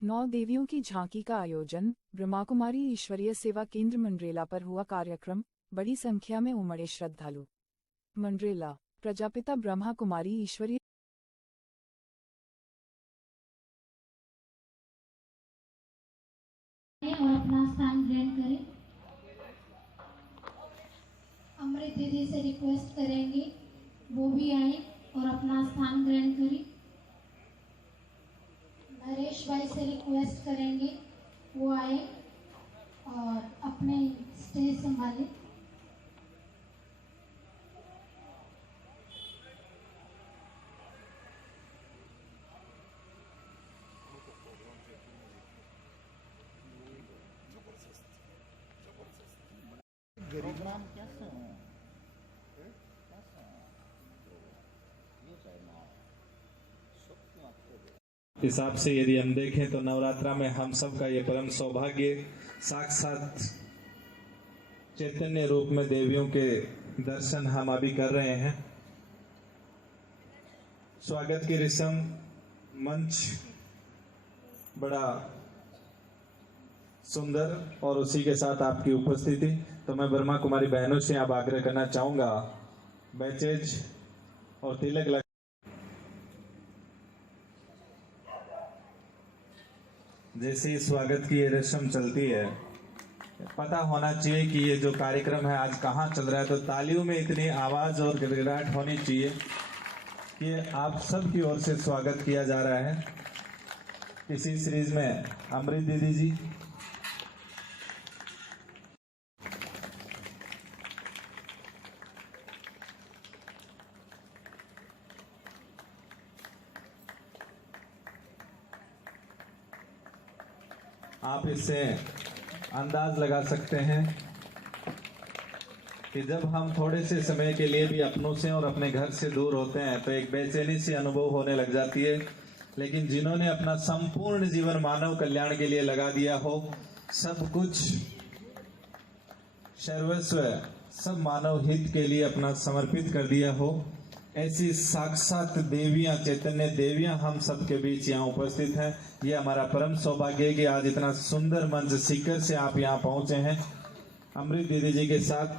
9 देवियों की झांकी का आयोजन ब्रह्माकुमारी ईश्वरीय सेवा केंद्र मंडरेला पर हुआ। कार्यक्रम बड़ी संख्या में उमड़े श्रद्धालु। मंडरेला प्रजापिता ब्रह्मा कुमारी ईश्वरीय और अपना स्थान ग्रहण करें। अमृत दीदी से रिक्वेस्ट करेंगे वो भी आए और अपना स्थान ग्रहण करें। नरेश भाई से रिक्वेस्ट करेंगे वो आए और अपने स्टेज संभालें। गरीब नाम कैसे हैं? हिसाब से यदि हम देखें तो नवरात्रा में हम सब का ये परम सौभाग्य साक्षात चैतन्य रूप में देवियों के दर्शन हम अभी कर रहे हैं। स्वागत की रस्म मंच बड़ा सुंदर और उसी के साथ आपकी उपस्थिति। तो मैं ब्रह्मा कुमारी बहनों से अब आग्रह करना चाहूंगा बैचेज और तिलक लगा जैसे ही स्वागत की ये रस्म चलती है, पता होना चाहिए कि ये जो कार्यक्रम है आज कहाँ चल रहा है। तो तालियों में इतनी आवाज और गिड़गिड़ाहट होनी चाहिए कि आप सब की ओर से स्वागत किया जा रहा है। इसी सीरीज में अमृत दीदी जी, आप इससे अंदाज लगा सकते हैं कि जब हम थोड़े से समय के लिए भी अपनों से और अपने घर से दूर होते हैं तो एक बेचैनी सी अनुभव होने लग जाती है। लेकिन जिन्होंने अपना संपूर्ण जीवन मानव कल्याण के लिए लगा दिया हो, सब कुछ सर्वस्व सब मानव हित के लिए अपना समर्पित कर दिया हो, ऐसी साक्षात देवियां, चैतन्य देवियां हम सबके बीच यहाँ उपस्थित हैं। ये हमारा परम सौभाग्य है कि आज इतना सुंदर मंच सीकर से आप यहाँ पहुंचे हैं। अमृत दीदी जी के साथ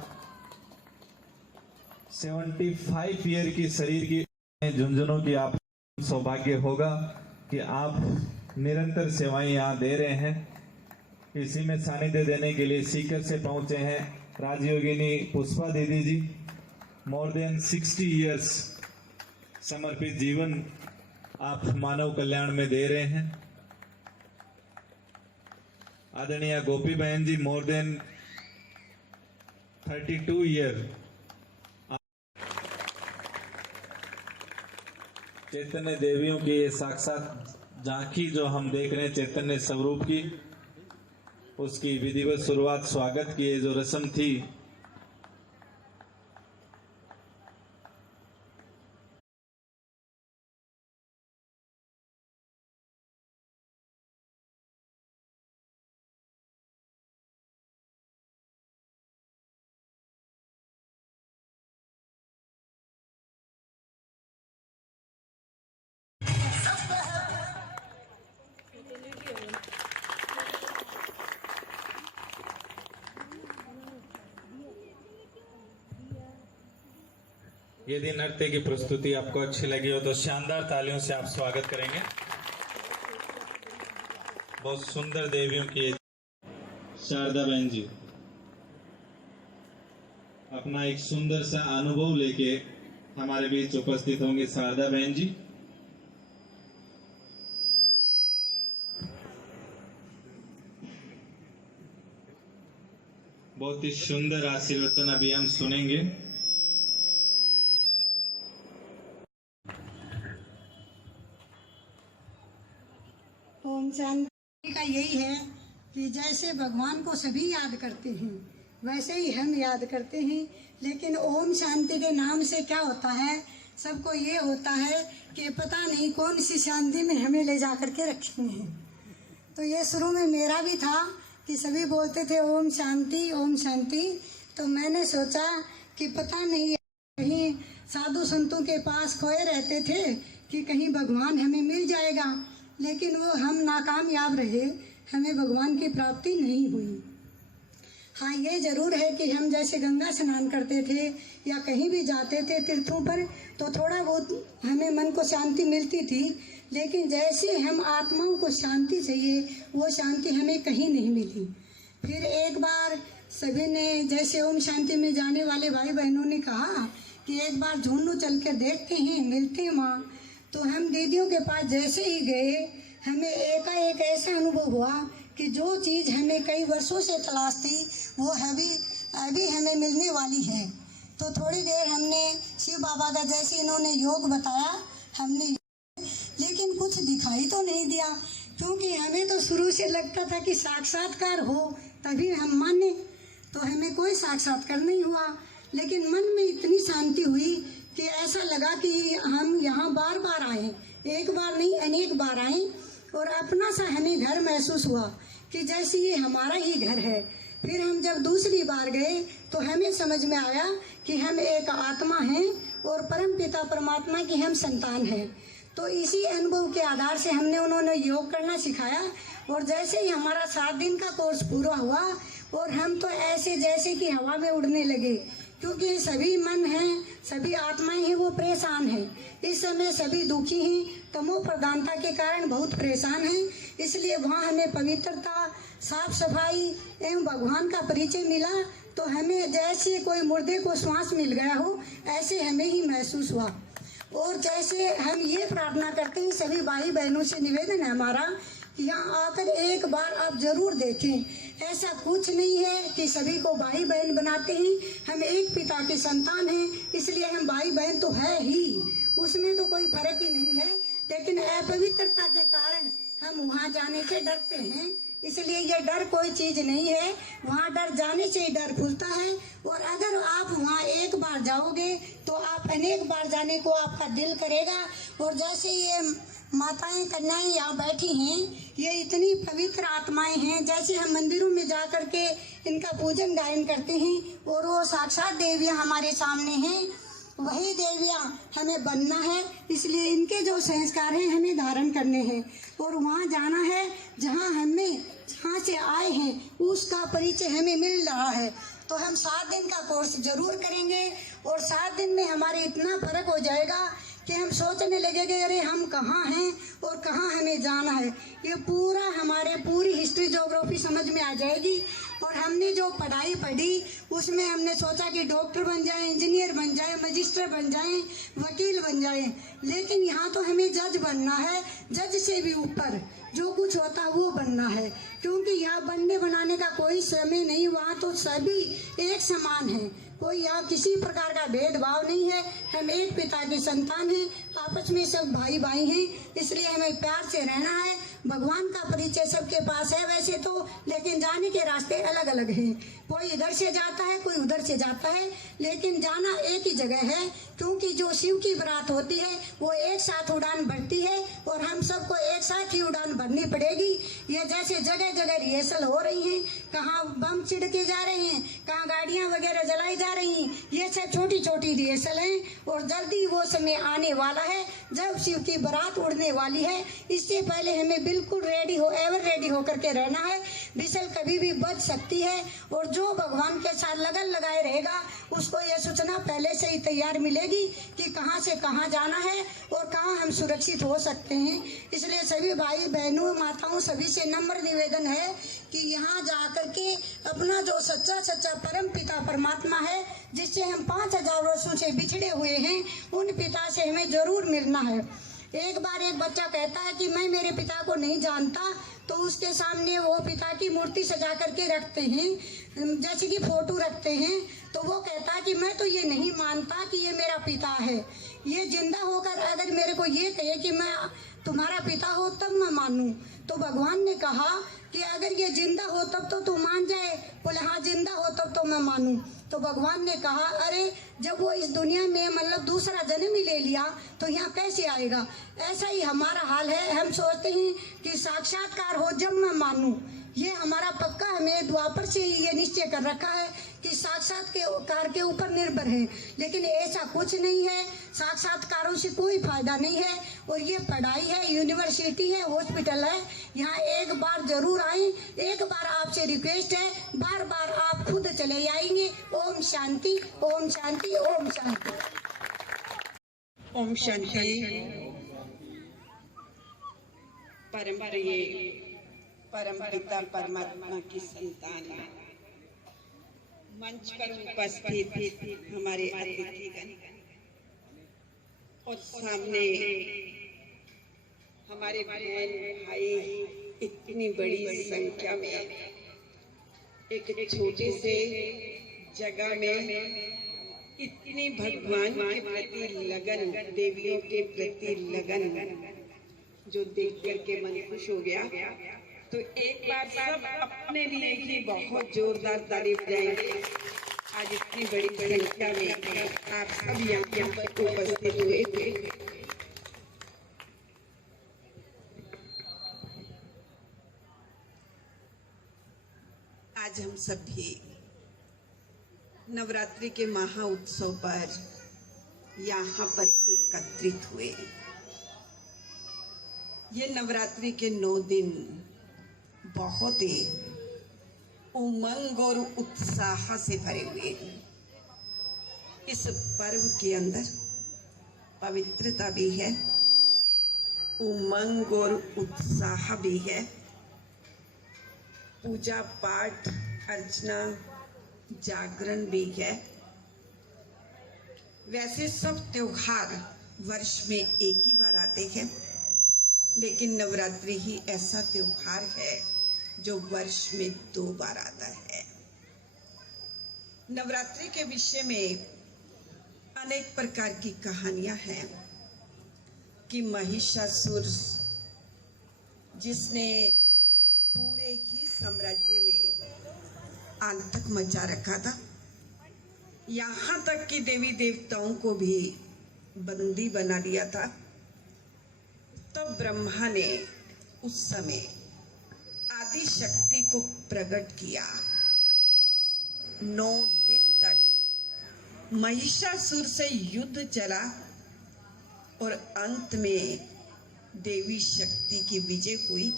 75 ईयर की शरीर की झुंझुनों की आप सौभाग्य होगा कि आप निरंतर सेवाएं यहाँ दे रहे हैं। इसी में सानिध्य देने के लिए सीकर से पहुंचे हैं राजयोगिनी पुष्पा दीदी जी। मोर देन 60 इयर्स समर्पित जीवन आप मानव कल्याण में दे रहे हैं। आदरणीय गोपी बहन जी, मोर देन 32 ईयर चैतन्य देवियों की ये साक्षात झांकी जो हम देख रहे हैं चैतन्य स्वरूप की, उसकी विधिवत शुरुआत स्वागत की ये जो रस्म थी, यदि नृत्य की प्रस्तुति आपको अच्छी लगी हो तो शानदार तालियों से आप स्वागत करेंगे। बहुत सुंदर देवियों की शारदा बहन जी अपना एक सुंदर सा अनुभव लेके हमारे बीच उपस्थित होंगे। शारदा बहन जी, बहुत ही सुंदर आशीर्वचन अभी हम सुनेंगे। ओम शांति का यही है कि जैसे भगवान को सभी याद करते हैं वैसे ही हम याद करते हैं। लेकिन ओम शांति के नाम से क्या होता है, सबको ये होता है कि पता नहीं कौन सी शांति में हमें ले जा कर के रखेंगे। तो ये शुरू में मेरा भी था कि सभी बोलते थे ओम शांति ओम शांति। तो मैंने सोचा कि पता नहीं कहीं साधु संतों के पास खोए रहते थे कि कहीं भगवान हमें मिल जाएगा। लेकिन वो हम नाकामयाब रहे, हमें भगवान की प्राप्ति नहीं हुई। हाँ, ये ज़रूर है कि हम जैसे गंगा स्नान करते थे या कहीं भी जाते थे तीर्थों पर, तो थोड़ा बहुत हमें मन को शांति मिलती थी, लेकिन जैसे हम आत्माओं को शांति चाहिए, वो शांति हमें कहीं नहीं मिली। फिर एक बार सभी ने, जैसे ओम शांति में जाने वाले भाई बहनों ने कहा कि एक बार झुंझुनू चल कर देखते हैं, मिलते हैं वहाँ। तो हम दीदियों के पास जैसे ही गए, हमें एकाएक ऐसा अनुभव हुआ कि जो चीज़ हमें कई वर्षों से तलाश थी वो अभी हमें मिलने वाली है। तो थोड़ी देर हमने शिव बाबा का जैसे इन्होंने योग बताया हमने, लेकिन कुछ दिखाई तो नहीं दिया, क्योंकि हमें तो शुरू से लगता था कि साक्षात्कार हो तभी हम माने, तो हमें कोई साक्षात्कार नहीं हुआ। लेकिन मन में इतनी शांति हुई कि ऐसा लगा कि हम यहाँ बार बार आए, एक बार नहीं अनेक बार आए, और अपना सा हमें घर महसूस हुआ कि जैसे ये हमारा ही घर है। फिर हम जब दूसरी बार गए तो हमें समझ में आया कि हम एक आत्मा हैं और परम पिता परमात्मा की हम संतान हैं। तो इसी अनुभव के आधार से उन्होंने योग करना सिखाया, और जैसे ही हमारा 7 दिन का कोर्स पूरा हुआ और हम तो ऐसे जैसे कि हवा में उड़ने लगे, क्योंकि सभी मन हैं, सभी आत्माएं हैं, वो परेशान हैं। इस समय सभी दुखी हैं, तमो प्रधानता के कारण बहुत परेशान हैं। इसलिए वहाँ हमें पवित्रता, साफ सफाई एवं भगवान का परिचय मिला। तो हमें जैसे कोई मुर्दे को श्वास मिल गया हो, ऐसे हमें ही महसूस हुआ। और जैसे हम ये प्रार्थना करते हैं, सभी भाई बहनों से निवेदन है हमारा कि यहाँ आकर एक बार आप जरूर देखें। ऐसा कुछ नहीं है कि सभी को भाई बहन बनाते हैं, हम एक पिता के संतान हैं, इसलिए हम भाई बहन तो है ही, उसमें तो कोई फर्क ही नहीं है। लेकिन अपवित्रता के कारण हम वहाँ जाने से डरते हैं, इसलिए ये डर कोई चीज़ नहीं है। वहाँ डर जाने से ही डर खुलता है, और अगर आप वहाँ एक बार जाओगे तो आप अनेक बार जाने को आपका दिल करेगा। और जैसे ये माताएं कन्याएं यहाँ बैठी हैं, ये इतनी पवित्र आत्माएं हैं, जैसे हम मंदिरों में जा कर के इनका पूजन गायन करते हैं और वो साक्षात देवियाँ हमारे सामने हैं, वही देवियाँ हमें बनना है। इसलिए इनके जो संस्कार हैं हमें धारण करने हैं, और वहाँ जाना है जहाँ से आए हैं उसका परिचय हमें मिल रहा है। तो हम 7 दिन का कोर्स जरूर करेंगे, और 7 दिन में हमारे इतना फर्क हो जाएगा कि हम सोचने लगेंगे अरे हम कहाँ हैं और कहाँ हमें जाना है। ये पूरा हमारे पूरी हिस्ट्री ज्योग्राफी समझ में आ जाएगी। और हमने जो पढ़ाई पढ़ी उसमें हमने सोचा कि डॉक्टर बन जाएं, इंजीनियर बन जाएं, मजिस्ट्रेट बन जाएं, वकील बन जाएं, लेकिन यहाँ तो हमें जज बनना है। जज से भी ऊपर जो कुछ होता है वो बनना है, क्योंकि यहाँ बनने बनाने का कोई समय नहीं, वहाँ तो सभी एक समान हैं, कोई यहाँ किसी प्रकार का भेदभाव नहीं है। हम एक पिता के संतान हैं, आपस में सब भाई भाई हैं, इसलिए हमें प्यार से रहना है। भगवान का परिचय सबके पास है वैसे तो, लेकिन जाने के रास्ते अलग अलग हैं। कोई इधर से जाता है, कोई उधर से जाता है, लेकिन जाना एक ही जगह है, क्योंकि जो शिव की बारात होती है वो एक साथ उड़ान भरती है, और हम सबको एक साथ ही उड़ान भरनी पड़ेगी। ये जैसे जगह जगह रिहर्सल हो रही हैं, कहाँ बम छिड़के जा रहे हैं, कहाँ गाड़ियाँ वगैरह जलाई जा रही हैं, ये सब छोटी छोटी रिहर्सल हैं, और जल्दी वो समय आने वाला है जब शिव की बारात उड़ने वाली है। इससे पहले हमें बिल्कुल रेडी होकर के रहना है। विसल कभी भी बच सकती है, और जो भगवान के साथ लगन लगाए रहेगा उसको यह सूचना पहले से ही तैयार मिलेगी कि कहाँ से कहाँ जाना है और कहाँ हम सुरक्षित हो सकते हैं। इसलिए सभी भाई बहनों माताओं सभी से नम्र निवेदन है कि यहाँ जा कर के अपना जो सच्चा परम पिता परमात्मा है, जिससे हम 5000 वर्षों से बिछड़े हुए हैं, उन पिता से हमें जरूर मिलना है। एक बार एक बच्चा कहता है कि मैं मेरे पिता को नहीं जानता, तो उसके सामने वो पिता की मूर्ति सजा करके रखते हैं, जैसे कि फोटो रखते हैं, तो वो कहता है कि मैं तो ये नहीं मानता कि ये मेरा पिता है। ये जिंदा होकर अगर मेरे को ये कहे कि मैं तुम्हारा पिता हो तब मैं मानूं। तो भगवान ने कहा कि अगर ये जिंदा हो तब तो तू मान जाए। बोले हाँ जिंदा हो तब तो मैं मानूं। तो भगवान ने कहा अरे जब वो इस दुनिया में मतलब दूसरा जन्म ही ले लिया तो यहाँ कैसे आएगा। ऐसा ही हमारा हाल है, हम सोचते हैं कि साक्षात्कार हो जब मैं मानूं। ये हमारा पक्का हमें द्वापर से ही ये निश्चय कर रखा है कि साक्षात्कार के ऊपर निर्भर है, लेकिन ऐसा कुछ नहीं है। साक्षात्कारों से कोई फायदा नहीं है। और ये पढ़ाई है, यूनिवर्सिटी है, हॉस्पिटल है, यहाँ एक बार जरूर आए। एक बार आपसे रिक्वेस्ट है, बार बार आप खुद चले आएंगे। ओम शांति, ओम शांति, ओम शांति। ओम शांति। परम प्रिय परम पिता परमात्मा की संतान, मंच पर उपस्थित हमारे अतिथिगण और सामने हमारे बहन भाई, इतनी बड़ी संख्या में एक छोटे से जगह में इतनी भगवान के प्रति लगन, देवियों के प्रति लगन, जो देख करके मन खुश हो गया। तो एक बार सब अपने लिए ही बहुत जोरदार ताली बजाएंगे। आज इतनी बड़ी संख्या में आप सब यहाँ पर उपस्थित हुए थे। आज हम सभी नवरात्रि के महा उत्सव पर यहाँ पर एकत्रित हुए। ये नवरात्रि के 9 दिन बहुत ही उमंग और उत्साह से भरे हुए हैं। इस पर्व के अंदर पवित्रता भी है, उमंग और उत्साह भी है, पूजा पाठ अर्चना जागरण भी है। वैसे सब त्योहार वर्ष में एक ही बार आते हैं, लेकिन नवरात्रि ही ऐसा त्योहार है जो वर्ष में 2 बार आता है। नवरात्रि के विषय में अनेक प्रकार की कहानियां हैं कि महिषासुर, जिसने पूरे ही साम्राज्य में आतंक मचा रखा था, यहाँ तक कि देवी देवताओं को भी बंदी बना लिया था, तब ब्रह्मा ने उस समय आदि शक्ति को प्रकट किया। 9 दिन तक महिषासुर से युद्ध चला और अंत में देवी शक्ति की विजय हुई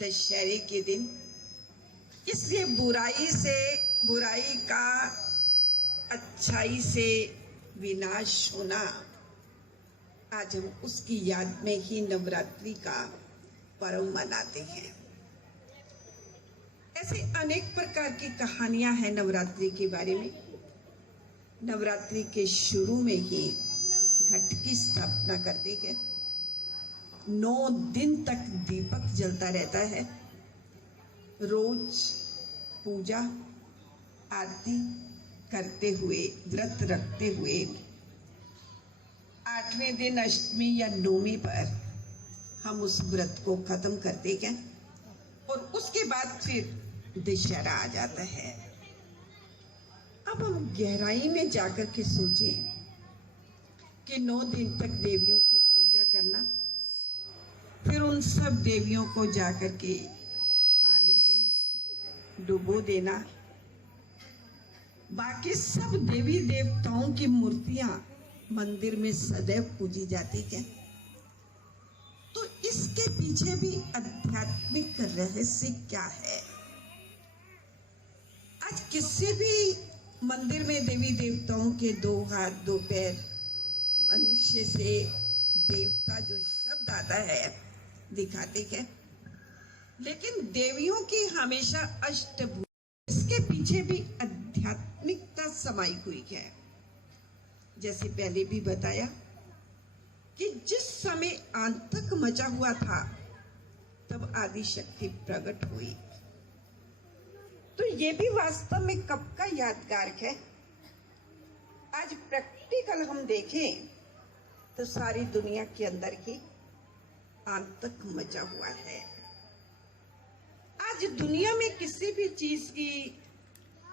दशहरे के दिन। इसलिए बुराई का अच्छाई से विनाश होना, आज हम उसकी याद में ही नवरात्रि का पर्व मनाते हैं। ऐसे अनेक प्रकार की कहानियां हैं नवरात्रि के बारे में। नवरात्रि के शुरू में ही घट की स्थापना करते हैं। 9 दिन तक दीपक जलता रहता है। रोज पूजा आरती करते हुए, व्रत रखते हुए 8वें दिन अष्टमी या नवमी पर हम उस व्रत को खत्म करते हैं और उसके बाद फिर दशहरा आ जाता है। अब हम गहराई में जाकर के सोचें कि 9 दिन तक देवियों की पूजा करना, फिर उन सब देवियों को जाकर के पानी में डुबो देना, बाकी सब देवी देवताओं की मूर्तियां मंदिर में सदैव पूजी जाती है। तो इसके पीछे भी आध्यात्मिक रहस्य क्या है? आज किसी भी मंदिर में देवी देवताओं के 2 हाथ 2 पैर, मनुष्य से देवता जो शब्द आता है दिखाते हैं, लेकिन देवियों की हमेशा अष्टभुजा। इसके पीछे भी आध्यात्मिकता समाई हुई है। जैसे पहले भी बताया कि जिस समय आतंक मचा हुआ था, तब आदि शक्ति प्रकट हुई। तो ये भी वास्तव में कब का यादगार है। आज प्रैक्टिकल हम देखें तो सारी दुनिया के अंदर ही आतंक मचा हुआ है। आज दुनिया में किसी भी चीज की,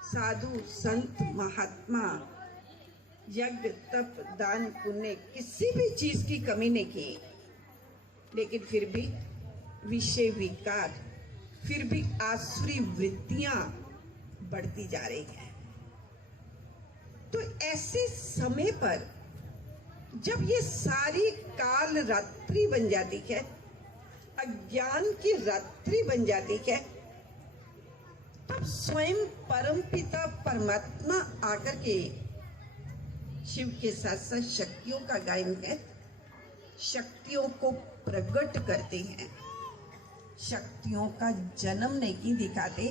साधु संत महात्मा, यज्ञ तप दान पुण्य, किसी भी चीज की कमी नहीं की, लेकिन फिर भी विषय विकार, फिर भी आसुरी वृत्तियां बढ़ती जा रही हैं। तो ऐसे समय पर जब ये सारी काल रात्रि बन जाती है, अज्ञान की रात्रि बन जाती है, तब स्वयं परमपिता परमात्मा आकर के शिव के साथ साथ शक्तियों का गायन है, शक्तियों को प्रकट करते हैं। शक्तियों का जन्म नहीं दिखाते,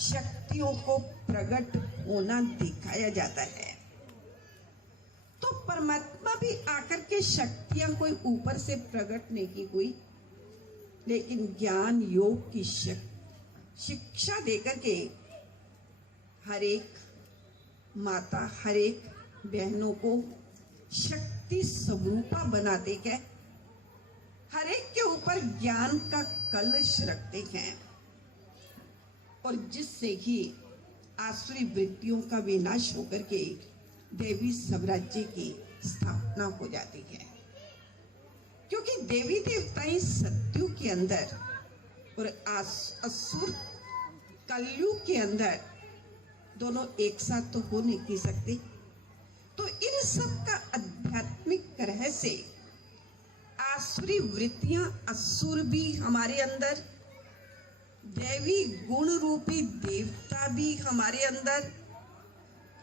शक्तियों को प्रकट होना दिखाया जाता है। तो परमात्मा भी आकर के शक्तियां कोई ऊपर से प्रकट नहीं हुई, लेकिन ज्ञान योग की शिक्षा देकर के हर एक माता, हर एक बहनों को शक्ति स्वरूपा बनाते हैं, हर एक के ऊपर ज्ञान का कलश रखते हैं, और जिससे ही आसुरी वृत्तियों का विनाश होकर के देवी साम्राज्य की स्थापना हो जाती है। क्योंकि देवी देवताएं सत्युग के अंदर और असुर कलयुग के अंदर दोनों एक साथ तो हो नहीं सकते। तो इन सब का आध्यात्मिक रहस्य, आसुरी वृत्तियां, असुर भी हमारे अंदर, देवी गुण रूपी देवता भी हमारे अंदर,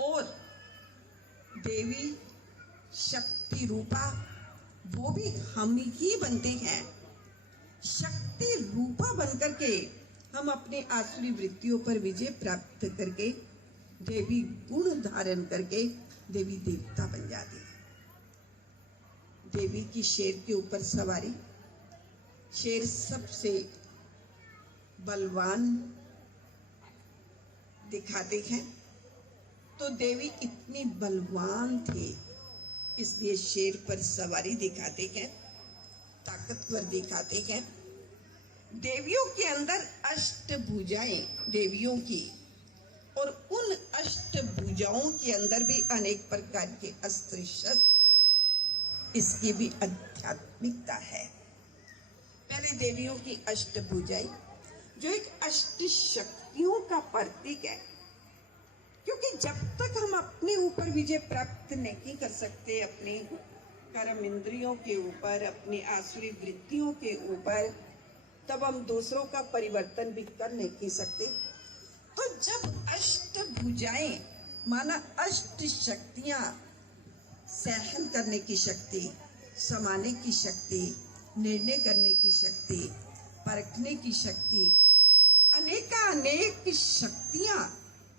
और देवी शक्ति रूपा वो भी हम ही बनते हैं। शक्ति रूपा बनकर के हम अपने आसुरी वृत्तियों पर विजय प्राप्त करके देवी गुण धारण करके देवी देवता बन जाते हैं। देवी की शेर के ऊपर सवारी, शेर सबसे बलवान दिखाते हैं, तो देवी इतनी बलवान थे इसलिए शेर पर सवारी दिखाते हैं, ताकतवर दिखाते हैं। देवियों के अंदर अष्टभुजाएं देवियों की, और उन अष्टभुजाओं के अंदर भी अनेक प्रकार के अस्त्र शस्त्र, इसकी भी आध्यात्मिकता है। पहले देवियों की अष्टभुजाएं जो एक अष्ट शक्तियों का प्रतीक है, क्योंकि जब तक हम अपने ऊपर विजय प्राप्त नहीं कर सकते, अपने कर्म इंद्रियों के ऊपर, अपनी आसुरी वृत्तियों के ऊपर, तब हम दूसरों का परिवर्तन भी कर नहीं सकते। तो जब अष्टभुजाएं माना अष्ट शक्तियां, सहन करने की शक्ति, समाने की शक्ति, निर्णय करने की शक्ति, परखने की शक्ति, अनेक शक्तियां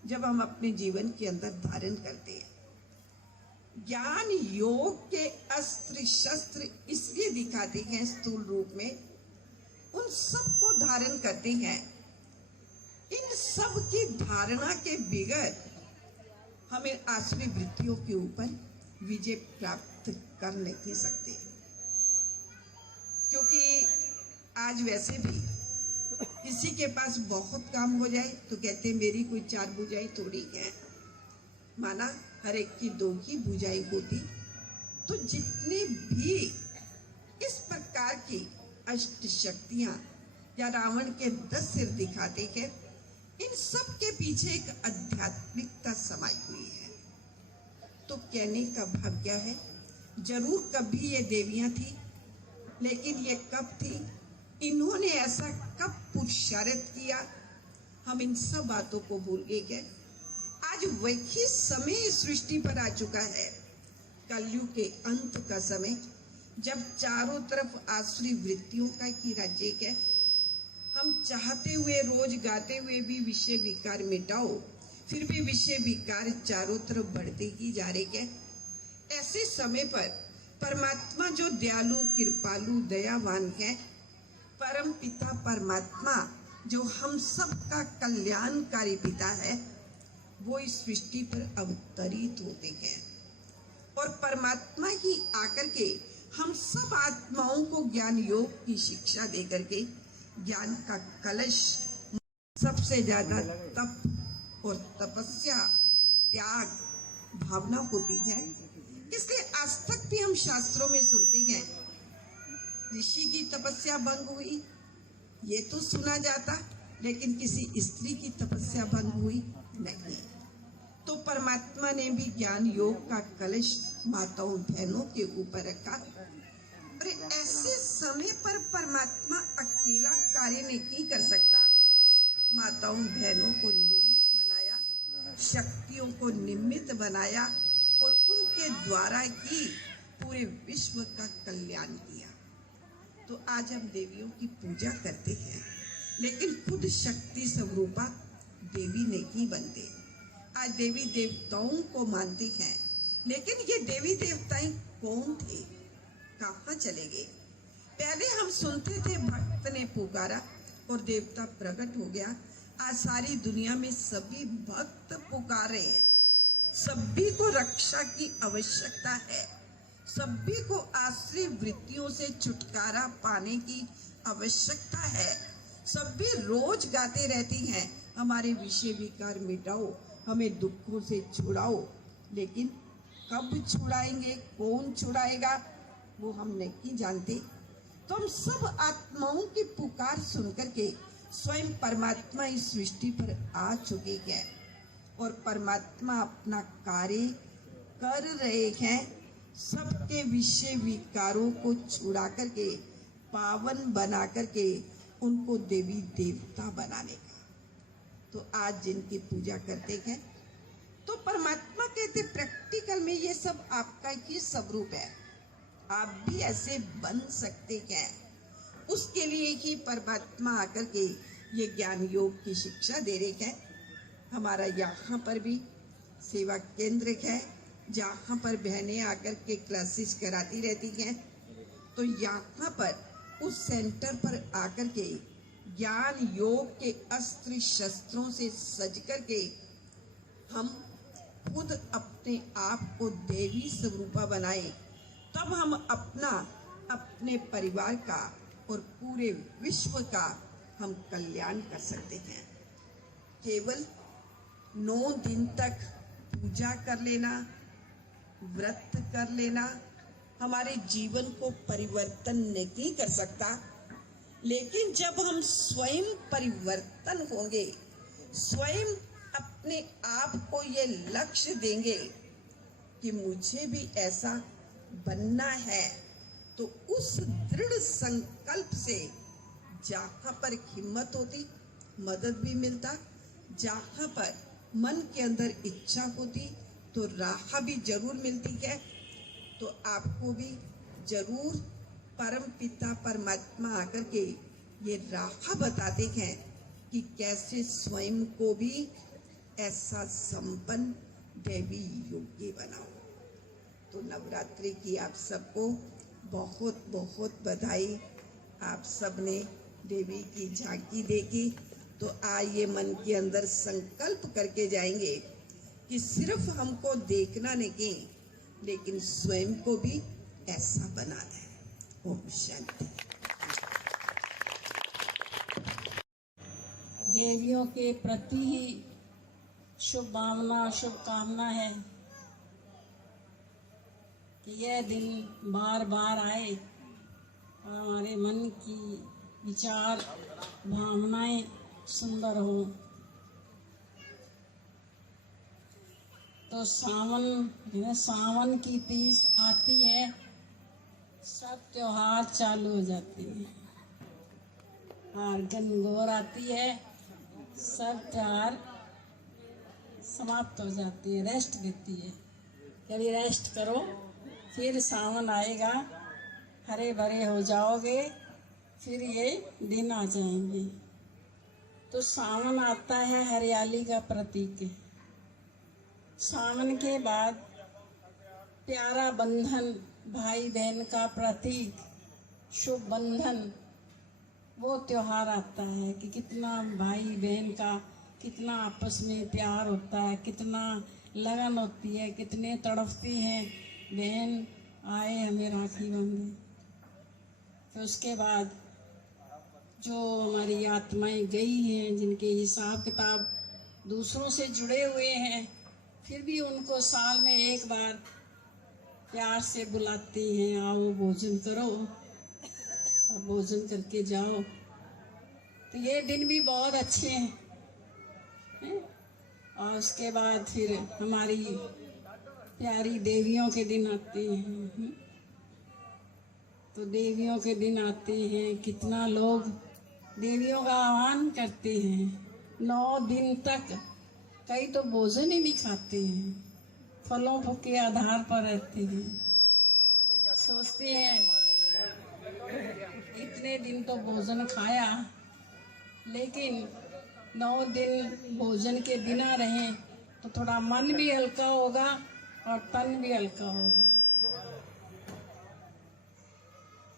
जब हम अपने जीवन के अंदर धारण करते हैं, ज्ञान योग के अस्त्र शस्त्र इसलिए दिखाते हैं स्थूल रूप में, उन सब को धारण करते हैं। इन सब की धारणा के बगैर हमें आसुरी वृत्तियों के ऊपर विजय प्राप्त कर नहीं सकते। क्योंकि आज वैसे भी किसी के पास बहुत काम हो जाए तो कहते हैं मेरी कोई चार भुजाएं थोड़ी है, माना हर एक की दो ही भुजाएं होती। तो जितने भी इस प्रकार की अष्ट शक्तियां या रावण के 10 सिर दिखाते हैं, इन सब के पीछे एक आध्यात्मिकता समाई हुई है। तो कहने का भाव क्या है, जरूर कभी ये देवियां थी, लेकिन ये कब थी, इन्होंने ऐसा कब पुरुषार्थ किया, हम इन सब बातों को भूल गए। आज वही समय सृष्टि पर आ चुका है, कलयुग के अंत का समय, जब चारों तरफ आसुरी वृत्तियों का ही राज्य है। हम चाहते हुए, रोज गाते हुए भी विषय विकार मिटाओ, फिर भी विषय विकार चारों तरफ बढ़ते ही जा रहे हैं। ऐसे समय पर परमात्मा जो दयालु, कृपालु, दयावान है, परम पिता परमात्मा जो हम सब का कल्याणकारी पिता है, वो इस सृष्टि पर अवतरित होते हैं, और परमात्मा ही आकर के हम सब आत्माओं को ज्ञान योग की शिक्षा दे करके ज्ञान का कलश, सबसे ज्यादा तप और तपस्या, त्याग भावना होती है। इसलिए आज तक भी हम शास्त्रों में सुनते हैं ऋषि की तपस्या भंग हुई, ये तो सुना जाता, लेकिन किसी स्त्री की तपस्या भंग हुई नहीं। तो परमात्मा ने भी ज्ञान योग का कलश माताओं बहनों के ऊपर रखा। और ऐसे समय पर परमात्मा अकेला कार्य नहीं कर सकता। माताओं बहनों को निमित्त बनाया, शक्तियों को निमित्त बनाया और उनके द्वारा ही पूरे विश्व का कल्याण किया। तो आज हम देवियों की पूजा करते हैं, लेकिन खुद शक्ति स्वरूपा देवी नहीं बनते। आज देवी देवताओं को मानते हैं, लेकिन ये देवी देवताएं कौन थे, कहाँ चले गए? पहले हम सुनते थे भक्त ने पुकारा और देवता प्रकट हो गया। आज सारी दुनिया में सभी भक्त पुकार रहे हैं। सभी को रक्षा की आवश्यकता है, सभी को आश्रय वृत्तियों से छुटकारा पाने की आवश्यकता है। सभी रोज गाते रहती हैं, हमारे विषय विकार मिटाओ, हमें दुखों से छुड़ाओ। लेकिन कब छुड़ाएंगे, कौन छुड़ाएगा, वो हम नहीं जानते। तो हम सब आत्माओं की पुकार सुनकर के स्वयं परमात्मा इस सृष्टि पर आ चुके हैं और परमात्मा अपना कार्य कर रहे हैं। सबके विषय विकारों को छुड़ा करके, पावन बना करके उनको देवी देवता बनाने का। तो आज जिनकी पूजा करते हैं, तो परमात्मा कहते प्रैक्टिकल में ये सब आपका ही स्वरूप है, आप भी ऐसे बन सकते हैं। उसके लिए ही परमात्मा आकर के ये ज्ञान योग की शिक्षा दे रहे हैं। हमारा यहाँ पर भी सेवा केंद्र है, जहाँ पर बहनें आकर के क्लासेस कराती रहती हैं। तो यहाँ पर उस सेंटर पर आकर के ज्ञान योग के अस्त्र शस्त्रों से सज करके हम खुद अपने आप को देवी स्वरूपा बनाए, तब हम अपने परिवार का और पूरे विश्व का हम कल्याण कर सकते हैं। केवल 9 दिन तक पूजा कर लेना, व्रत कर लेना हमारे जीवन को परिवर्तन नहीं कर सकता। लेकिन जब हम स्वयं परिवर्तन होंगे, स्वयं अपने आप को ये लक्ष्य देंगे कि मुझे भी ऐसा बनना है, तो उस दृढ़ संकल्प से जहाँ पर हिम्मत होती, मदद भी मिलता, जहाँ पर मन के अंदर इच्छा होती, तो राह भी जरूर मिलती है। तो आपको भी जरूर परम पिता परमात्मा आकर के ये राह बताते हैं कि कैसे स्वयं को भी ऐसा संपन्न देवी योग्य बनाओ। तो नवरात्रि की आप सबको बहुत बहुत बधाई। आप सबने देवी की झांकी देखी, तो आइए मन के अंदर संकल्प करके जाएंगे कि सिर्फ हमको देखना नहीं, लेकिन स्वयं को भी ऐसा बनाना है। ओम शांति। देवियों के प्रति ही शुभ भावना, शुभकामना है कि यह दिन बार बार आए और हमारे मन की विचार भावनाएं सुंदर हो। तो सावन की तीज आती है, सब त्योहार चालू हो जाते हैं। और गणगौर आती है, सब त्योहार समाप्त हो जाती है, रेस्ट देती है। कभी रेस्ट करो, फिर सावन आएगा, हरे भरे हो जाओगे, फिर ये दिन आ जाएंगे। तो सावन आता है, हरियाली का प्रतीक है। सावन के बाद प्यारा बंधन, भाई बहन का प्रतीक, शुभ बंधन, वो त्योहार आता है कि कितना भाई बहन का कितना आपस में प्यार होता है, कितना लगन होती है, कितने तड़पती हैं बहन आए हमें राखी बांधे। तो उसके बाद जो हमारी आत्माएं गई हैं, जिनके हिसाब किताब दूसरों से जुड़े हुए हैं, फिर भी उनको साल में एक बार प्यार से बुलाती हैं, आओ भोजन करो, और भोजन करके जाओ। तो ये दिन भी बहुत अच्छे हैं। और उसके बाद फिर हमारी प्यारी देवियों के दिन आते हैं। तो देवियों के दिन आते हैं, कितना लोग देवियों का आह्वान करते हैं। 9 दिन तक कई तो भोजन ही नहीं खाते हैं, फलों के आधार पर रहते हैं। सोचते हैं इतने दिन तो भोजन खाया, लेकिन 9 दिन भोजन के बिना रहें तो थोड़ा मन भी हल्का होगा और तन भी हल्का होगा।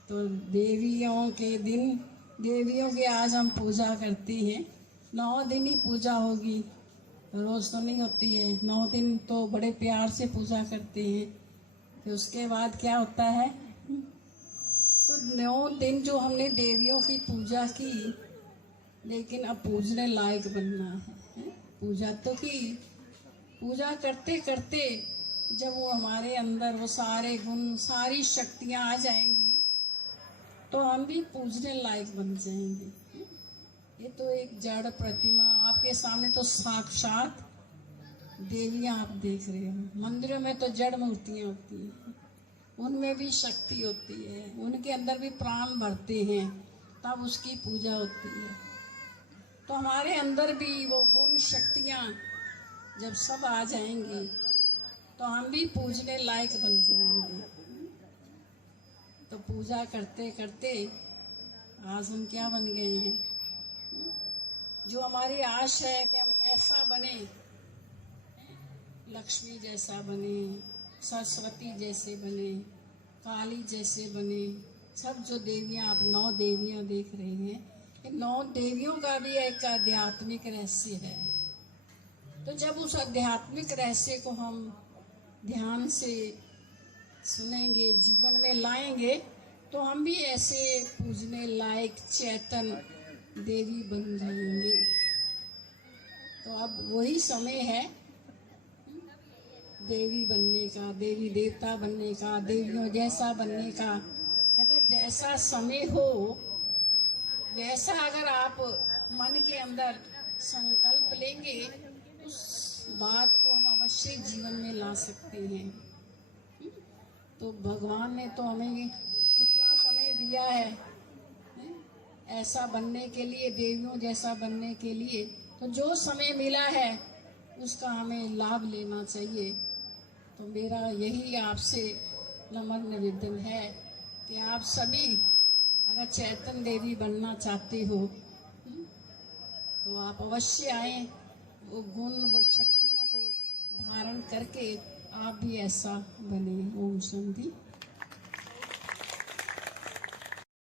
तो देवियों के दिन, देवियों की आज हम पूजा करती हैं। 9 दिन ही पूजा होगी, रोज़ तो नहीं होती है। 9 दिन तो बड़े प्यार से पूजा करते हैं। फिर उसके बाद क्या होता है, तो 9 दिन जो हमने देवियों की पूजा की, लेकिन अब पूजने लायक बनना है। पूजा तो की, पूजा करते करते जब वो हमारे अंदर वो सारे गुण, सारी शक्तियाँ आ जाएंगी, तो हम भी पूजने लायक बन जाएंगे। ये तो एक जड़ प्रतिमा आपके सामने, तो साक्षात देवियाँ आप देख रहे हो। मंदिरों में तो जड़ मूर्तियाँ होती हैं, उनमें भी शक्ति होती है, उनके अंदर भी प्राण भरते हैं, तब उसकी पूजा होती है। तो हमारे अंदर भी वो गुण शक्तियाँ जब सब आ जाएंगी, तो हम भी पूजने लायक बन जाएंगे। तो पूजा करते करते आज हम क्या बन गए हैं, जो हमारी आश है कि हम ऐसा बने, लक्ष्मी जैसा बने, सरस्वती जैसे बने, काली जैसे बने। सब जो देवियाँ, आप 9 देवियाँ देख रहे हैं, ये 9 देवियों का भी एक आध्यात्मिक रहस्य है। तो जब उस आध्यात्मिक रहस्य को हम ध्यान से सुनेंगे, जीवन में लाएंगे, तो हम भी ऐसे पूजने लायक चैतन देवी बन जाएंगे। तो अब वही समय है देवी बनने का, देवी देवता बनने का, देवियों जैसा बनने का। कहते जैसा समय हो वैसा अगर आप मन के अंदर संकल्प लेंगे, उस बात को हम अवश्य जीवन में ला सकते हैं। तो भगवान ने तो हमें कितना समय दिया है ऐसा बनने के लिए, देवियों जैसा बनने के लिए। तो जो समय मिला है उसका हमें लाभ लेना चाहिए। तो मेरा यही आपसे नम्र निवेदन है कि आप सभी अगर चैतन्य देवी बनना चाहते हो, तो आप अवश्य आएं, वो गुण, वो शक्तियों को धारण करके आप भी ऐसा बने। ओम शांति।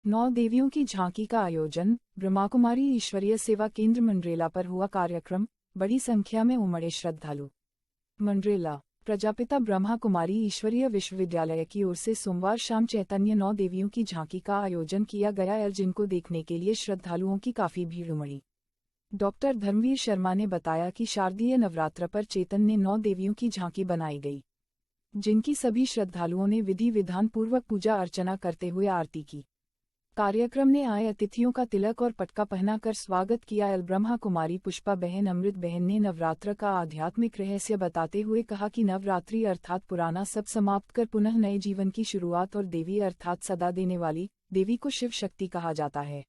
9 देवियों की झांकी का आयोजन ब्रह्माकुमारी ईश्वरीय सेवा केंद्र मंडरेला पर हुआ। कार्यक्रम, बड़ी संख्या में उमड़े श्रद्धालु। मंडरेला प्रजापिता ब्रह्मा कुमारी ईश्वरीय विश्वविद्यालय की ओर से सोमवार शाम चैतन्य 9 देवियों की झांकी का आयोजन किया गया, जिनको देखने के लिए श्रद्धालुओं की काफी भीड़ उमड़ी। डॉक्टर धर्मवीर शर्मा ने बताया कि शारदीय नवरात्र पर चैतन्य 9 देवियों की झांकी बनाई गई, जिनकी सभी श्रद्धालुओं ने विधि विधान पूर्वक पूजा अर्चना करते हुए आरती की। कार्यक्रम ने आए अतिथियों का तिलक और पटका पहनाकर स्वागत किया। ब्रह्मा कुमारी पुष्पा बहन, अमृत बहन ने नवरात्र का आध्यात्मिक रहस्य बताते हुए कहा कि नवरात्रि अर्थात पुराना सब समाप्त कर पुनः नए जीवन की शुरुआत, और देवी अर्थात सदा देने वाली देवी को शिव शक्ति कहा जाता है,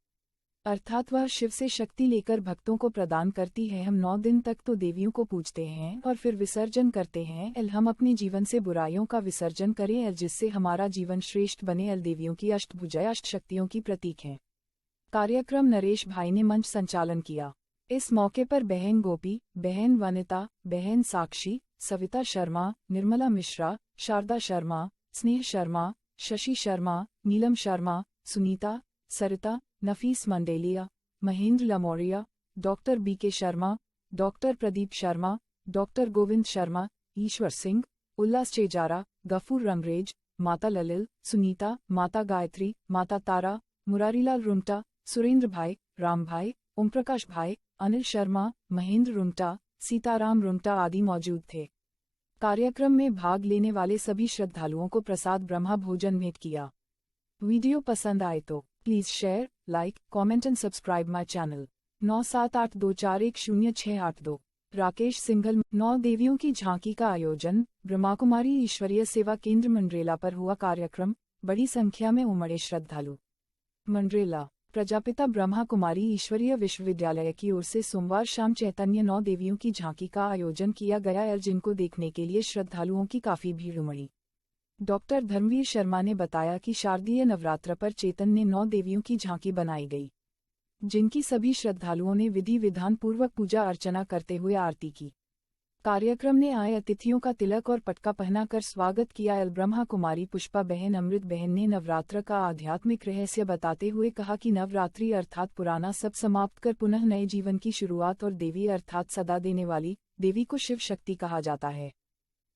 अर्थात वह शिव से शक्ति लेकर भक्तों को प्रदान करती है। हम 9 दिन तक तो देवियों को पूजते हैं और फिर विसर्जन करते हैं। हम अपने जीवन से बुराइयों का विसर्जन करें, जिससे हमारा जीवन श्रेष्ठ बने। देवियों की अष्टभुजा अष्ट शक्तियों की प्रतीक हैं। कार्यक्रम नरेश भाई ने मंच संचालन किया। इस मौके पर बहन गोपी, बहन वनिता, बहन साक्षी, Savita Sharma, Nirmala Mishra, Sharda Sharma, Sneh Sharma, Shashi Sharma, Neelam Sharma, Sunita, Sarita, Nafees Mandelia, Mahendra Lamoria, doctor BK Sharma, doctor Pradeep Sharma, doctor Govind Sharma, Ishwar Singh, Ullas Chejara, Gafoor Rangrez, Mata Lalil, Sunita, माता गायत्री, माता तारा, मुरारीलाल रुंगटा, सुरेंद्र भाई, राम भाई, ओम प्रकाश भाई, अनिल शर्मा, महेंद्र रुंगटा, सीताराम रुंगटा आदि मौजूद थे। कार्यक्रम में भाग लेने वाले सभी श्रद्धालुओं को प्रसाद ब्रह्मा भोजन भेंट किया। वीडियो पसंद आए तो please share, like, comment and subscribe my channel. 9782410682। Rakesh Singhal. 9 देवियों की झांकी का आयोजन ब्रह्माकुमारी ईश्वरीय सेवा केंद्र मंडरेला पर हुआ कार्यक्रम, बड़ी संख्या में उमड़े श्रद्धालु। मंडरेला प्रजापिता ब्रह्मा कुमारी ईश्वरीय विश्वविद्यालय की ओर से सोमवार शाम चैतन्य 9 देवियों की झांकी का आयोजन किया गया और जिनको देखने के लिए श्रद्धालुओं की काफी भीड़ उमड़ी। डॉक्टर धर्मवीर शर्मा ने बताया कि शारदीय नवरात्र पर चैतन्य 9 देवियों की झांकी बनाई गई, जिनकी सभी श्रद्धालुओं ने विधि विधान पूर्वक पूजा अर्चना करते हुए आरती की। कार्यक्रम ने आए अतिथियों का तिलक और पटका पहनाकर स्वागत किया। ब्रह्मा कुमारी पुष्पा बहन अमृत बहन ने नवरात्र का आध्यात्मिक रहस्य बताते हुए कहा कि नवरात्रि अर्थात पुराना सब समाप्त कर पुनः नए जीवन की शुरुआत और देवी अर्थात सदा देने वाली देवी को शिव शक्ति कहा जाता है,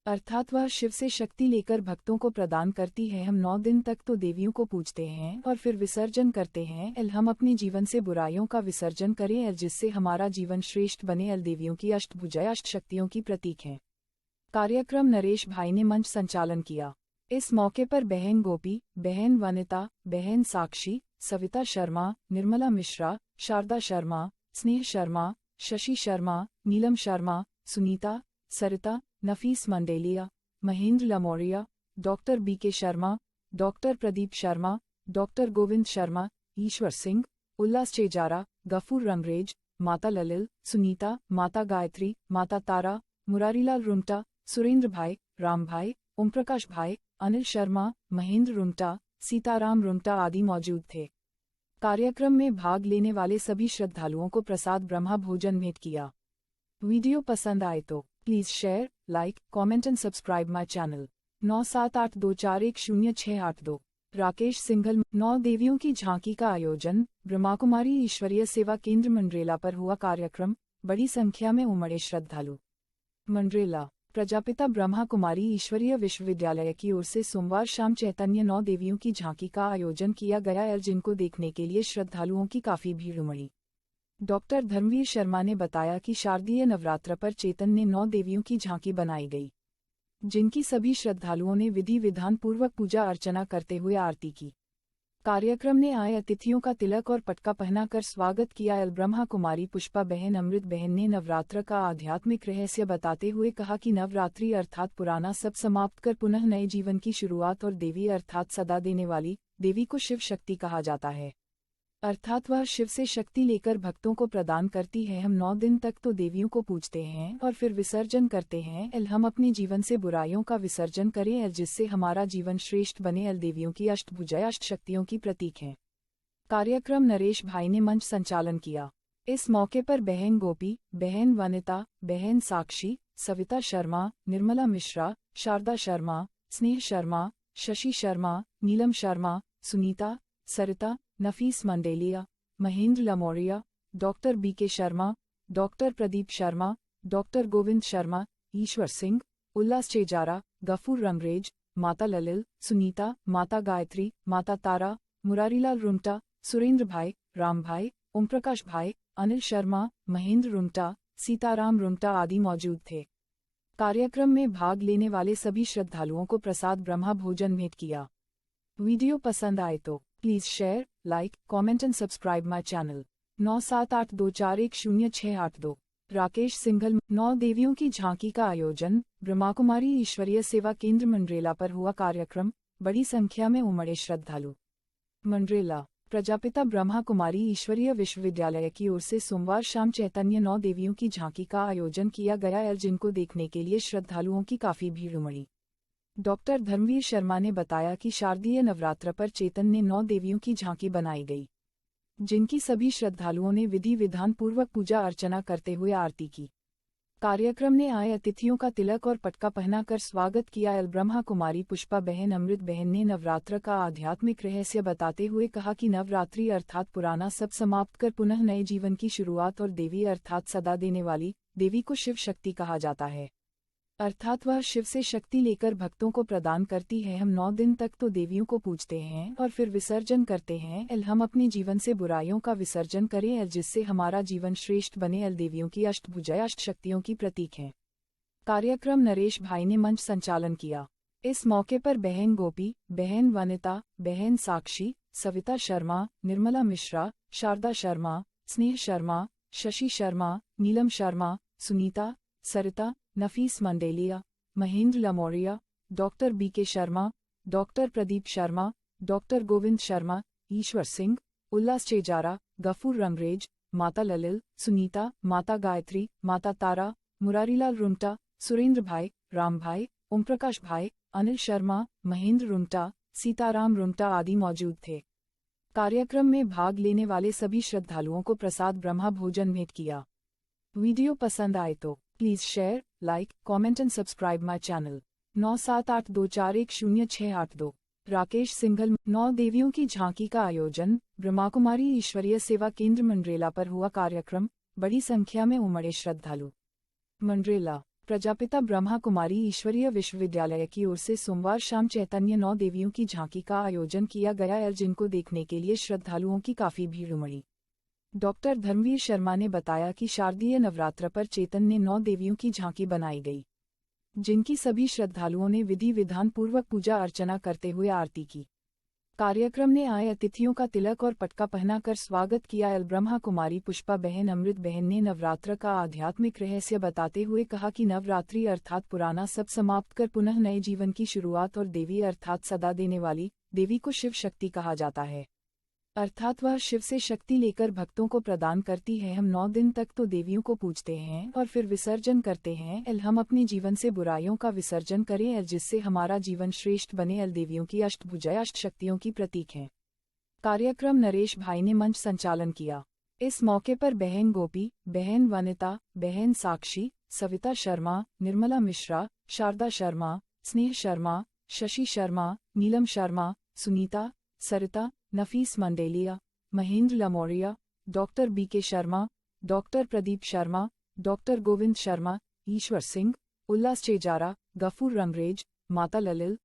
अर्थात वह शिव से शक्ति लेकर भक्तों को प्रदान करती है। हम 9 दिन तक तो देवियों को पूजते हैं और फिर विसर्जन करते हैं। हम अपने जीवन से बुराइयों का विसर्जन करें जिससे हमारा जीवन श्रेष्ठ बने। देवियों की अष्टभुजा अष्ट शक्तियों की प्रतीक हैं। कार्यक्रम नरेश भाई ने मंच संचालन किया। इस मौके पर बहन गोपी, बहन वनिता, बहन साक्षी, Savita Sharma, Nirmala Mishra, Sharda Sharma, Sneh Sharma, Shashi Sharma, Neelam Sharma, Sunita, Sarita, Nafees Mandelia, Mahendra Lamoria, doctor BK Sharma, doctor Pradeep Sharma, doctor Govind Sharma, Ishwar Singh, Ullas Chejara, Gafoor Rangrez, Mata Lalil, Sunita, माता गायत्री, माता तारा, मुरारीलाल रुंटा, सुरेंद्र भाई, राम भाई, ओमप्रकाश भाई, अनिल शर्मा, महेंद्र रुंटा, सीताराम रुंटा आदि मौजूद थे। कार्यक्रम में भाग लेने वाले सभी श्रद्धालुओं को प्रसाद ब्रह्मा भोजन भेंट किया। वीडियो पसंद आए तो please share, like, comment and subscribe my channel. 9782410682। Rakesh Singhal. 9 देवियों की झांकी का आयोजन ब्रह्माकुमारी ईश्वरीय सेवा केंद्र मंडरेला पर हुआ कार्यक्रम, बड़ी संख्या में उमड़े श्रद्धालु। मंडरेला प्रजापिता ब्रह्मा कुमारी ईश्वरीय विश्वविद्यालय की ओर से सोमवार शाम चैतन्य 9 देवियों की झांकी का आयोजन किया गया जिनको देखने के लिए श्रद्धालुओं की काफी भीड़ उमड़ी। डॉक्टर धर्मवीर शर्मा ने बताया कि शारदीय नवरात्र पर चैतन्य 9 देवियों की झांकी बनाई गई, जिनकी सभी श्रद्धालुओं ने विधि विधान पूर्वक पूजा अर्चना करते हुए आरती की। कार्यक्रम ने आए अतिथियों का तिलक और पटका पहनाकर स्वागत किया। ब्रह्मा कुमारी पुष्पा बहन अमृत बहन ने नवरात्र का आध्यात्मिक रहस्य बताते हुए कहा कि नवरात्रि अर्थात पुराना सब समाप्त कर पुनः नए जीवन की शुरुआत और देवी अर्थात सदा देने वाली देवी को शिव शक्ति कहा जाता है, अर्थात वह शिव से शक्ति लेकर भक्तों को प्रदान करती है। हम 9 दिन तक तो देवियों को पूजते हैं और फिर विसर्जन करते हैं। हम अपने जीवन से बुराइयों का विसर्जन करें जिससे हमारा जीवन श्रेष्ठ बने। देवियों की अष्टभुजा अष्ट शक्तियों की प्रतीक हैं। कार्यक्रम नरेश भाई ने मंच संचालन किया। इस मौके पर बहन गोपी, बहन वनिता, बहन साक्षी, Savita Sharma, Nirmala Mishra, Sharda Sharma, Sneh Sharma, Shashi Sharma, Neelam Sharma, Sunita, Sarita, Nafees Mandelia, Mahendra Lamoria, doctor BK Sharma, doctor Pradeep Sharma, doctor Govind Sharma, Ishwar Singh, Ullas Chejara, Gafoor Rangrez, Mata Lalil, Sunita, माता गायत्री, माता तारा, मुरारीलाल रुंटा, सुरेंद्र भाई, राम भाई, ओमप्रकाश भाई, अनिल शर्मा, महेंद्र रुंटा, सीताराम रुंटा आदि मौजूद थे। कार्यक्रम में भाग लेने वाले सभी श्रद्धालुओं को प्रसाद ब्रह्मा भोजन भेंट किया। वीडियो पसंद आए तो please share, like, comment and subscribe my channel. 9782410682। Rakesh Singhal. 9 देवियों की झांकी का आयोजन ब्रह्माकुमारी ईश्वरीय सेवा केंद्र मंडरेला पर हुआ कार्यक्रम, बड़ी संख्या में उमड़े श्रद्धालु। मंडरेला प्रजापिता ब्रह्मा कुमारी ईश्वरीय विश्वविद्यालय की ओर से सोमवार शाम चैतन्य 9 देवियों की झांकी का आयोजन किया गया जिनको देखने के लिए श्रद्धालुओं की काफी भीड़ उमड़ी। डॉक्टर धर्मवीर शर्मा ने बताया कि शारदीय नवरात्र पर चैतन्य 9 देवियों की झांकी बनाई गई, जिनकी सभी श्रद्धालुओं ने विधि विधान पूर्वक पूजा अर्चना करते हुए आरती की। कार्यक्रम ने आए अतिथियों का तिलक और पटका पहनाकर स्वागत किया। ब्रह्मा कुमारी पुष्पा बहन अमृत बहन ने नवरात्र का आध्यात्मिक रहस्य बताते हुए कहा कि नवरात्रि अर्थात पुराना सब समाप्त कर पुनः नए जीवन की शुरुआत और देवी अर्थात सदा देने वाली देवी को शिव शक्ति कहा जाता है, अर्थात वह शिव से शक्ति लेकर भक्तों को प्रदान करती है। हम 9 दिन तक तो देवियों को पूजते हैं और फिर विसर्जन करते हैं। हम अपने जीवन से बुराइयों का विसर्जन करें जिससे हमारा जीवन श्रेष्ठ बने। देवियों की अष्टभुजा अष्ट शक्तियों की प्रतीक हैं। कार्यक्रम नरेश भाई ने मंच संचालन किया। इस मौके पर बहन गोपी, बहन वनिता, बहन साक्षी, Savita Sharma, Nirmala Mishra, Sharda Sharma, Sneh Sharma, Shashi Sharma, Neelam Sharma, Sunita, Sarita, Nafees Mandelia, Mahendra Lamoria, doctor BK Sharma, doctor Pradeep Sharma, doctor Govind Sharma, Ishwar Singh, Ullas Chejara, Gafoor Rangrez, Mata Lalil, Sunita, माता गायत्री, माता तारा, मुरारीलाल रुंगटा, सुरेंद्र भाई, राम भाई, ओमप्रकाश भाई, अनिल शर्मा, महेंद्र रुंगटा, सीताराम रुंगटा आदि मौजूद थे। कार्यक्रम में भाग लेने वाले सभी श्रद्धालुओं को प्रसाद ब्रह्मा भोजन भेंट किया। वीडियो पसंद आए तो please share, like, comment and subscribe my channel. 9782410682। Rakesh Singhal. 9 देवियों की झांकी का आयोजन ब्रह्माकुमारी ईश्वरीय सेवा केंद्र मंडरेला पर हुआ। कार्यक्रम बड़ी संख्या में उमड़े श्रद्धालु। मंडरेला प्रजापिता ब्रह्मा कुमारी ईश्वरीय विश्वविद्यालय की ओर से सोमवार शाम चैतन्य 9 देवियों की झांकी का आयोजन किया गया, जिनको देखने के लिए श्रद्धालुओं की काफी भीड़ उमड़ी। डॉक्टर धर्मवीर शर्मा ने बताया कि शारदीय नवरात्र पर चैतन्य 9 देवियों की झांकी बनाई गई, जिनकी सभी श्रद्धालुओं ने विधि विधान पूर्वक पूजा अर्चना करते हुए आरती की। कार्यक्रम ने आए अतिथियों का तिलक और पटका पहनाकर स्वागत किया। ब्रह्मा कुमारी पुष्पा बहन अमृत बहन ने नवरात्र का आध्यात्मिक रहस्य बताते हुए कहा कि नवरात्रि अर्थात पुराना सब समाप्त कर पुनः नए जीवन की शुरुआत, और देवी अर्थात सदा देने वाली देवी को शिव शक्ति कहा जाता है, अर्थात वह शिव से शक्ति लेकर भक्तों को प्रदान करती है। हम 9 दिन तक तो देवियों को पूजते हैं और फिर विसर्जन करते हैं। हम अपने जीवन से बुराइयों का विसर्जन करें, जिससे हमारा जीवन श्रेष्ठ बने। देवियों की अष्टभुजा अष्ट शक्तियों की प्रतीक हैं। कार्यक्रम नरेश भाई ने मंच संचालन किया। इस मौके पर बहन गोपी, बहन वनिता, बहन साक्षी, Savita Sharma, Nirmala Mishra, Sharda Sharma, Sneh Sharma, Shashi Sharma, Neelam Sharma, Sunita, Sarita, Nafees Mandelia, Mahendra Lamoria, doctor BK Sharma, doctor Pradeep Sharma, doctor Govind Sharma, Ishwar Singh, Ullas Chejara, Gafoor Rangrez, Mata ललिल,